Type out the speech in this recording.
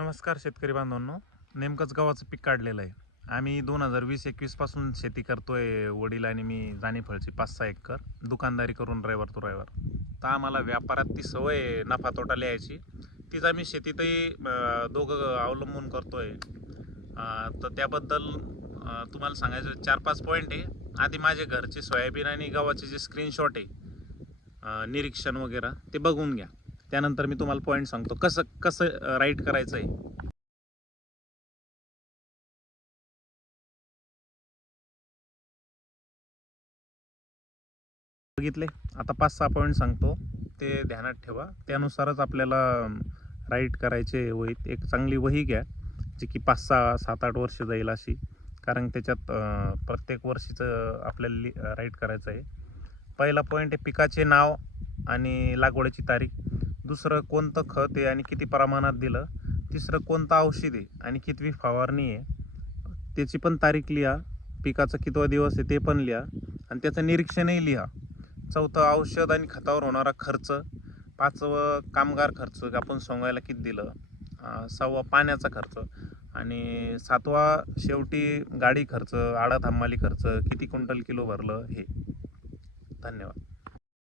नमस्कार शेतकरी बांधवांनो. नेमकंच गव्हाचं पीक काढलेलं आहे. आम्ही 2020-21 पासून शेती करतोय. वडील आणि मी जाणीफळची 5-6 एकर दुकानदारी करून रविवार तो रविवार. तर आम्हाला व्यापारात ती सवय आहे नफा तोटा लिहायची. तीच आम्ही शेतीतही दोघं अवलंबून करतोय. तर त्याबद्दल तुम्हाला सांगायचं 4-5 पॉईंट आहे. आधी माझे घरचे सोयाबीन आणि गव्हाचे जे स्क्रीनशॉट आहे, निरीक्षण वगैरे ते बघून घ्या. त्यानंतर मी तुम्हाला पॉईंट सांगतो कसं कसं राईट करायचं आहे. बघितले. आता 5-6 पॉईंट सांगतो, ते ध्यानात ठेवा. त्यानुसारच आपल्याला राईट करायचे वहीत. एक चांगली वही घ्या जी की 5-6 7-8 वर्ष जाईल अशी, कारण त्याच्यात प्रत्येक वर्षीचं आपल्याला राईट करायचं आहे. पहिला पॉईंट आहे पिकाचे नाव आणि लागवडीची तारीख. दुसरं कोणतं खत आहे आणि किती प्रमाणात दिलं. तिसरं कोणतं औषध आहे आणि कितवी फवारणी आहे, त्याची पण तारीख लिहा. पिकाचा कितवा दिवस आहे ते पण लिहा आणि त्याचं निरीक्षणही लिहा. चौथं औषध आणि खतावर होणारा खर्च. पाचवं कामगार खर्च आपण सोंगायला किती दिलं. सहावा पाण्याचा खर्च. आणि सातवा शेवटी गाडी खर्च, आडात हमाली खर्च, किती क्विंटल किलो भरलं हे. धन्यवाद.